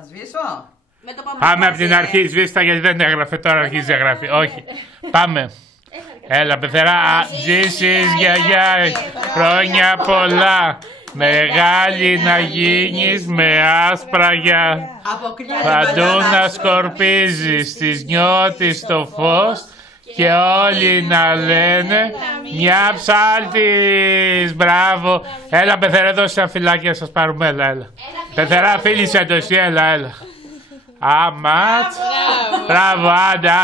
Θα σβήσω. Πάμε από την αρχή, σβήστα γιατί δεν έγραφε, τώρα αρχίζει να γράφει. Όχι. Πάμε. Έλα, πεθερά. Ζήσεις γιαγιά, χρόνια πολλά. Μεγάλη να γίνεις με άσπρα γυαλιά. Παντού να σκορπίζεις, της νιώτης το φως. Και όλοι να λένε μια ψάλτης. Μπράβο. Έλα, πεθερά, δώσε ένα φυλάκι να σας πάρουμε. Έλα. Πεθερά, φίλησε το εσύ, έλα. Άματ. Μπράβο,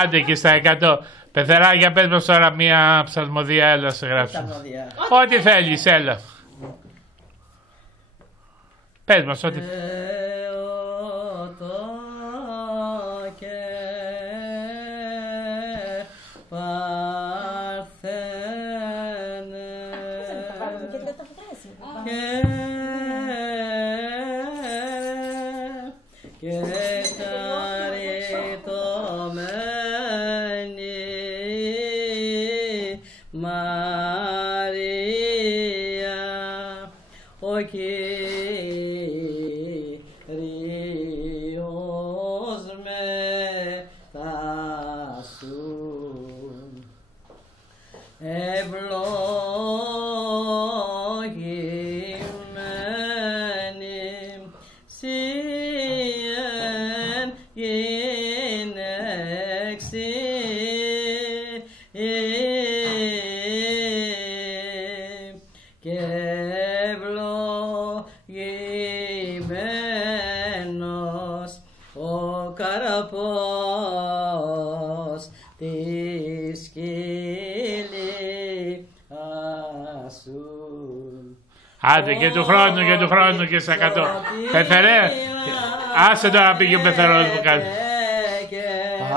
άντε και στα 100. Πεθερά, για πες μας τώρα μια ψαλμοδία, έλα σε γράψω. Ό,τι θέλεις, έλα. Πες μας ό,τι θέλεις. Άντε και του χρόνου και σε 100. Πεθερέ, άσε τώρα πήγε ο πεθερός μου κάτι.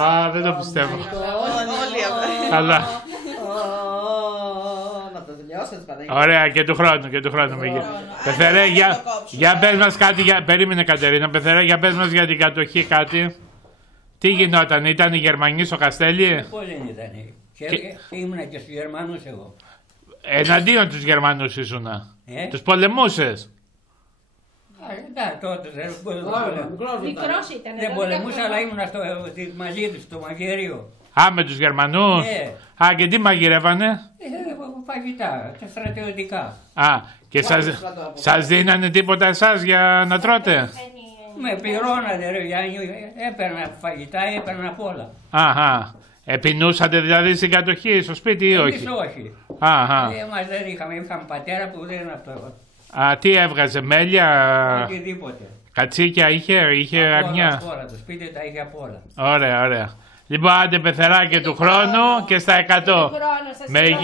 Α, δεν το πιστεύω. Καλά. Ωραία, και του χρόνου πήγε. Πεθερέ, για πες μας κάτι, περίμενε Κατερίνα, Πεθερέ, για πες μας για την κατοχή κάτι. Τι γινόταν, ήταν οι Γερμανοί στο Καστέλι? Πώς δεν ήταν. Ήμουνα και στους Γερμανούς εγώ. Εναντίον τους Γερμανούς ήσουνα. Τους πολεμούσες. Τότε δεν πολεμούσα, αλλά ήμουνα μαζί τους στο μαγειρίο. Α, με τους Γερμανούς. Α, και τι μαγειρεύανε? Φαγητά, τα στρατιωτικά. Α, και σας δίνανε τίποτα εσάς για να τρώτε? Με πληρώνατε ρε Γιάννη, έπαιρνα φαγητά, έπαιρνα απ' όλα. Αχα. Επεινούσατε δηλαδή στην κατοχή, στο σπίτι ή όχι? Εμείς όχι. Εμάς δεν είχαμε πατέρα που δεν είναι αυτό. Α, τι έβγαζε, μέλια? Οτιδήποτε. Κατσίκια είχε αρνιά? Απ' όλα, το σπίτι τα είχε απ' όλα. Ωραία, ωραία. Λοιπόν, άντε πεθερά και του χρόνου και στα 100. Με υγεία.